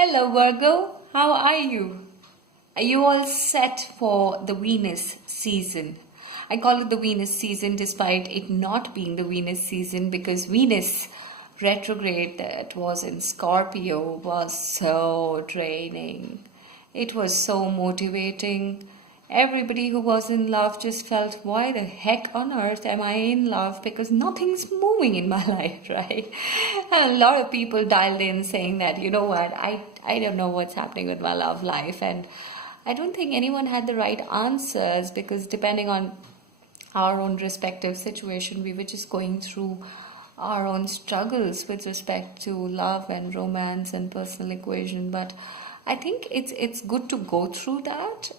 Hello Virgo, how are you? Are you all set for the Venus season? I call it the Venus season despite it not being the Venus season because Venus retrograde that was in Scorpio was so draining. It was so motivating. Everybody who was in love just felt, why the heck on earth am I in love? Because nothing's moving in my life, right? And a lot of people dialed in saying that, you know what, I don't know what's happening with my love life. And I don't think anyone had the right answers because depending on our own respective situation, we were just going through our own struggles with respect to love and romance and personal equation. But I think it's good to go through that.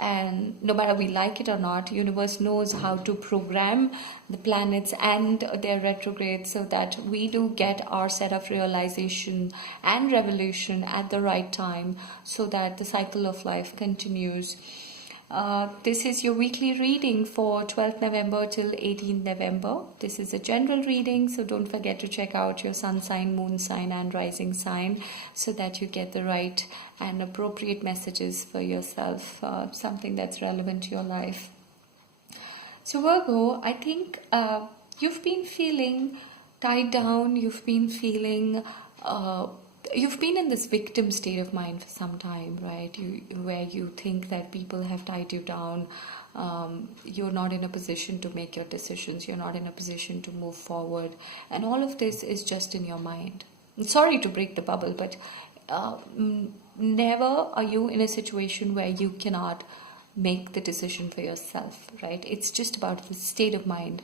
And no matter we like it or not, universe knows how to program the planets and their retrograde so that we do get our set of realization and revolution at the right time so that the cycle of life continues. This is your weekly reading for 12th November till 18th November. This is a general reading, so don't forget to check out your sun sign, moon sign and rising sign so that you get the right and appropriate messages for yourself, something that's relevant to your life. So Virgo, I think you've been feeling tied down, you've been feeling... you've been in this victim state of mind for some time, right? Where you think that people have tied you down. You're not in a position to make your decisions. You're not in a position to move forward. And all of this is just in your mind. I'm sorry to break the bubble, but never are you in a situation where you cannot make the decision for yourself, right? It's just about the state of mind.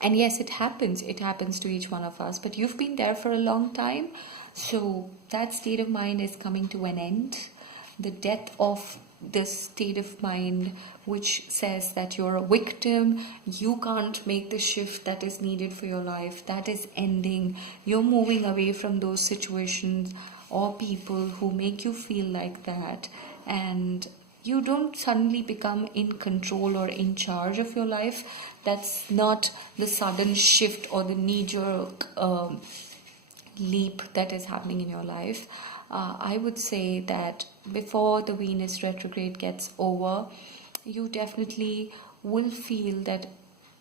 And yes, it happens to each one of us, but you've been there for a long time, so that state of mind is coming to an end. The death of this state of mind, which says that you're a victim, you can't make the shift that is needed for your life, that is ending. You're moving away from those situations or people who make you feel like that, and you don't suddenly become in control or in charge of your life. That's not the sudden shift or the knee-jerk leap that is happening in your life. I would say that before the Venus retrograde gets over, you definitely will feel that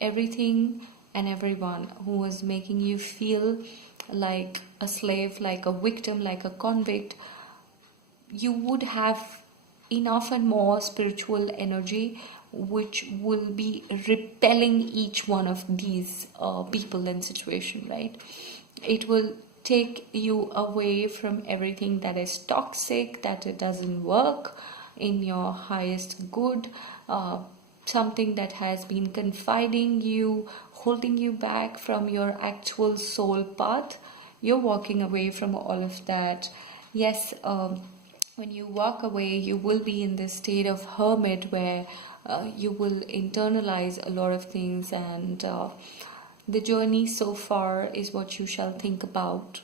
everything and everyone who was making you feel like a slave, like a victim, like a convict, you would have enough and more spiritual energy which will be repelling each one of these people and situation, right? It will take you away from everything that is toxic, that it doesn't work in your highest good, something that has been confining you, holding you back from your actual soul path. You're walking away from all of that. Yes, when you walk away, you will be in this state of hermit where you will internalize a lot of things, and the journey so far is what you shall think about.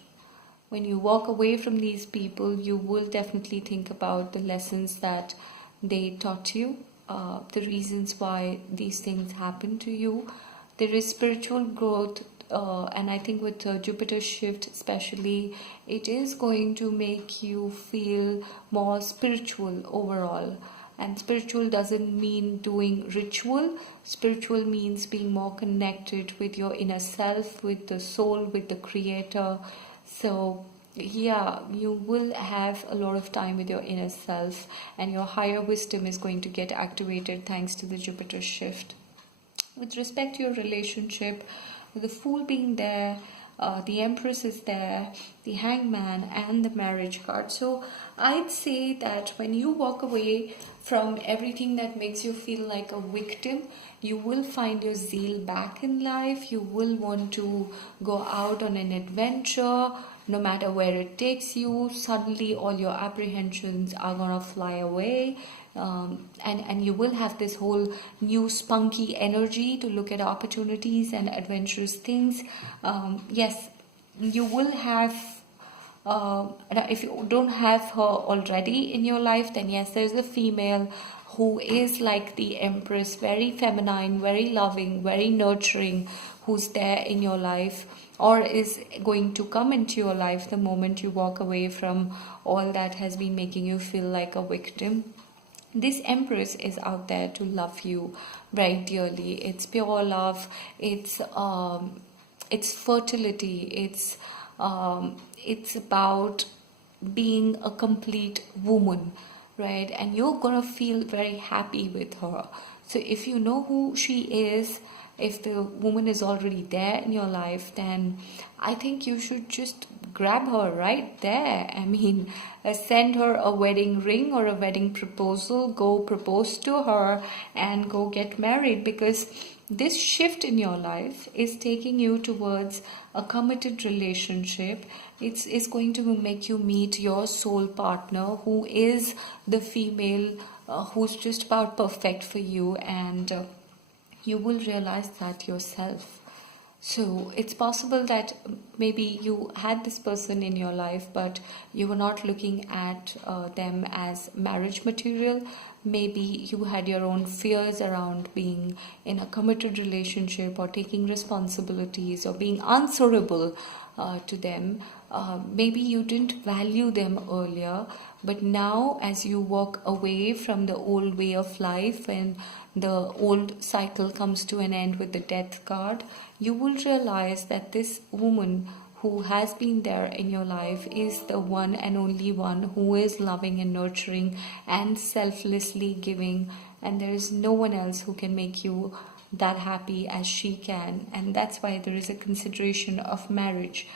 When you walk away from these people, you will definitely think about the lessons that they taught you, the reasons why these things happen to you. There is spiritual growth. And I think with Jupiter shift especially, it is going to make you feel more spiritual overall. And spiritual doesn't mean doing ritual. Spiritual means being more connected with your inner self, with the soul, with the creator. So yeah, you will have a lot of time with your inner self, and your higher wisdom is going to get activated thanks to the Jupiter shift. With respect to your relationship, with the Fool being there, the Empress is there, the Hangman and the Marriage card. So I'd say that when you walk away from everything that makes you feel like a victim, you will find your zeal back in life. You will want to go out on an adventure, no matter where it takes you. Suddenly all your apprehensions are gonna fly away. And you will have this whole new spunky energy to look at opportunities and adventurous things. Yes, you will have, if you don't have her already in your life, then yes, there's a female who is like the Empress, very feminine, very loving, very nurturing, who's there in your life or is going to come into your life the moment you walk away from all that has been making you feel like a victim. This Empress is out there to love you very dearly. It's pure love. It's fertility. It's about being a complete woman, right? And you're gonna feel very happy with her. So if you know who she is, if the woman is already there in your life, then I think you should just grab her right there. I mean, send her a wedding ring or a wedding proposal, go propose to her and go get married, because this shift in your life is taking you towards a committed relationship. It's going to make you meet your soul partner, who is the female who's just about perfect for you, and you will realize that yourself. So it's possible that maybe you had this person in your life, but you were not looking at them as marriage material. Maybe you had your own fears around being in a committed relationship or taking responsibilities or being answerable to them. Maybe you didn't value them earlier, but now as you walk away from the old way of life and the old cycle comes to an end with the death card, you will realize that this woman who has been there in your life is the one and only one who is loving and nurturing and selflessly giving, and there is no one else who can make you that happy as she can. And that's why there is a consideration of marriage.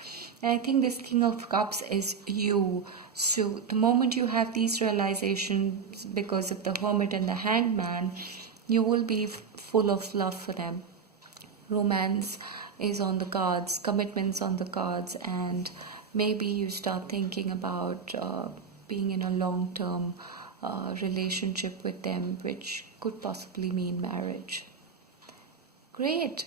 And I think this King of Cups is you. So the moment you have these realizations because of the Hermit and the Hanged Man, you will be full of love for them. Romance is on the cards, commitments on the cards, and maybe you start thinking about being in a long-term relationship with them, which could possibly mean marriage. Great!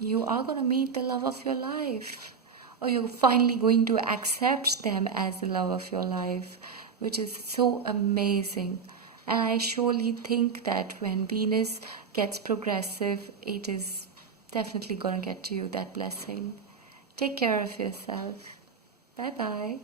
You are going to meet the love of your life, or you're finally going to accept them as the love of your life, which is so amazing. And I surely think that when Venus gets progressive, it is definitely going to get to you that blessing. Take care of yourself. Bye bye.